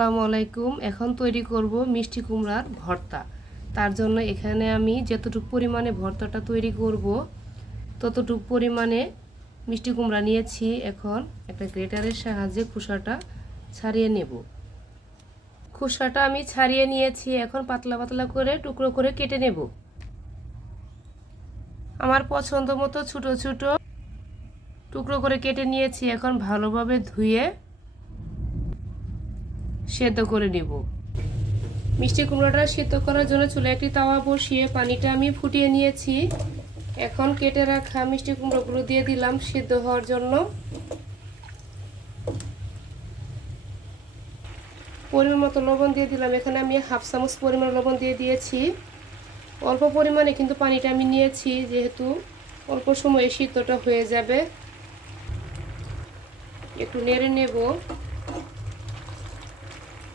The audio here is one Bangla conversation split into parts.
আসসালামু আলাইকুম। এখন তৈরি করব মিষ্টি কুমড়ার ভর্তা। তার জন্য এখানে আমি যতটুকু পরিমাণে ভর্তাটা তৈরি করব ততটুকু পরিমাণে মিষ্টি কুমড়া নিয়েছি। এখন একটা গ্রেটারের সাহায্যে খোসাটা ছাড়িয়ে নেব। খোসাটা আমি ছাড়িয়ে নিয়েছি। এখন পাতলা পাতলা করে টুকরো করে কেটে নেব। আমার পছন্দ মতো ছোট ছোট টুকরো করে কেটে নিয়েছি। এখন ভালোভাবে ধুয়ে সেদ্ধ করে নেব। মিষ্টি কুমড়োটা সিদ্ধ করার জন্য চুলায় একটি তাওয়া বসিয়ে পানিটা আমি ফুটিয়ে নিয়েছি। এখন কেটে রাখা মিষ্টি কুমড়োগুলো দিয়ে দিলাম সিদ্ধ হওয়ার জন্য। পরিমাণ মতো লবণ দিয়ে দিলাম। এখানে আমি হাফ চামচ পরিমাণ লবণ দিয়ে দিয়েছি। অল্প পরিমাণে কিন্তু পানিটা আমি নিয়েছি, যেহেতু অল্প সময়ে সিদ্ধটা হয়ে যাবে। একটু নেড়ে নেব।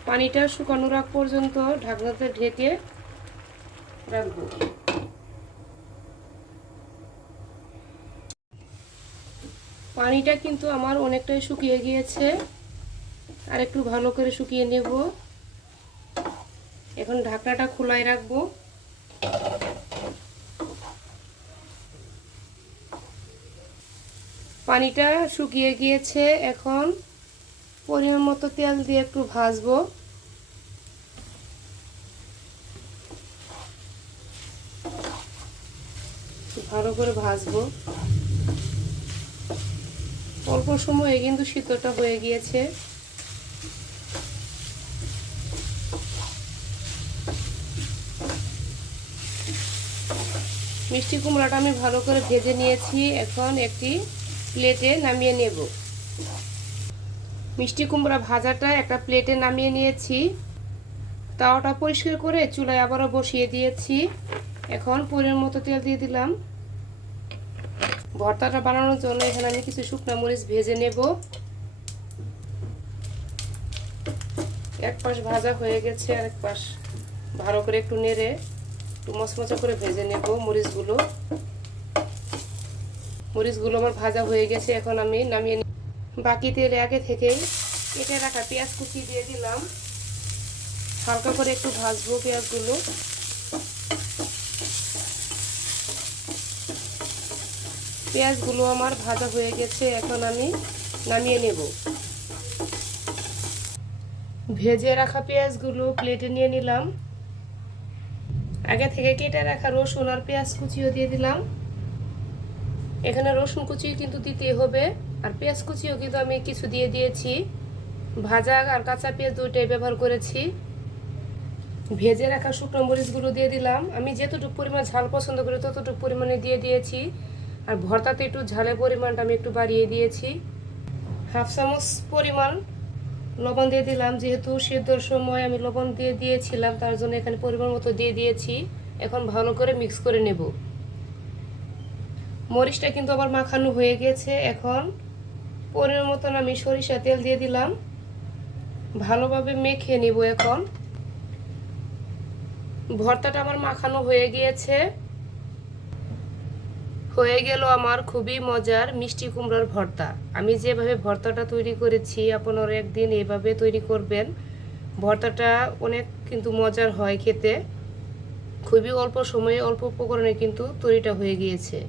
পানিটা শুকানোর আগ পর্যন্ত ঢাকনাতে ঢেকে রাখবো। পানিটা কিন্তু আমার অনেকটাই শুকিয়ে গিয়েছে, আর একটু ভালো করে শুকিয়ে নেব। এখন ঢাকনাটা খোলাই রাখবো। পানিটা শুকিয়ে গিয়েছে। এখন পরিমাণ মতো তেল দিয়ে একটু ভাজবো। ভালো করে ভাজবো। অল্প সময়ে কিন্তু সিদ্ধটা হয়ে গিয়েছে। মিষ্টি কুমড়াটা আমি ভালো করে ভেজে নিয়েছি। এখন একটি প্লেটে নামিয়ে নেব। মিষ্টি কুমড়া ভাজাটা একটা প্লেটে নামিয়ে নিয়েছি। তাওয়াটা পরিষ্কার করে চুলায় আবারও বসিয়ে দিয়েছি। এখন পরিমাণ মতো তেল দিয়ে দিলাম। ভর্তাটা বানানোর জন্য এখানে আমি কিছু শুকনো মরিচ ভেজে নেব। এক পাশ ভাজা হয়ে গেছে, আর এক পাশ ভালো করে একটু নেড়ে একটু মচমচা করে ভেজে নেব। মরিচগুলো আমার ভাজা হয়ে গেছে। এখন আমি নামিয়ে বাকি তেলে আগে থেকেই কেটে রাখা পেঁয়াজ কুচি দিয়ে দিলাম। হালকা করে একটু ভাজবো পেঁয়াজগুলো। পেঁয়াজগুলো আমার ভাজা হয়ে গেছে। এখন আমি নামিয়ে নেব। ভেজে রাখা পেঁয়াজগুলো প্লেটে নিয়ে নিলাম। আগে থেকে কেটে রাখা রসুন আর পেঁয়াজ কুচিও দিয়ে দিলাম। এখানে রসুন কুচি কিন্তু দিতেই হবে, আর পেঁয়াজ কুচিও কিন্তু আমি কিছু দিয়ে দিয়েছি। ভাজা আর কাঁচা পেঁয়াজ দুইটাই ব্যবহার করেছি। ভেজে রাখা শুকনো মরিচগুলো দিয়ে দিলাম। আমি যতটুকু পরিমাণ ঝাল পছন্দ করি ততটুকু পরিমাণে দিয়ে দিয়েছি, আর ভর্তাতে একটু ঝালের পরিমাণটা আমি একটু বাড়িয়ে দিয়েছি। হাফ চামচ পরিমাণ লবণ দিয়ে দিলাম। যেহেতু সিদ্ধর সময় আমি লবণ দিয়ে দিয়েছিলাম, তার জন্য এখানে পরিমাণ মতো দিয়ে দিয়েছি। এখন ভালো করে মিক্স করে নেব। মরিচটা কিন্তু আবার মাখানো হয়ে গেছে। এখন পরিমাণ মতন আমি সরিষা তেল দিয়ে দিলাম। ভালোভাবে মেখে নেব। এখন ভর্তাটা আমার মাখানো হয়ে গিয়েছে। হয়ে গেল আমার খুবই মজার মিষ্টি কুমড়ার ভর্তা। আমি যেভাবে ভর্তাটা তৈরি করেছি আপনারা একদিন এভাবে তৈরি করবেন। ভর্তাটা অনেক কিন্তু মজার হয় খেতে। খুবই অল্প সময়ে অল্প উপকরণে কিন্তু তৈরিটা হয়ে গিয়েছে।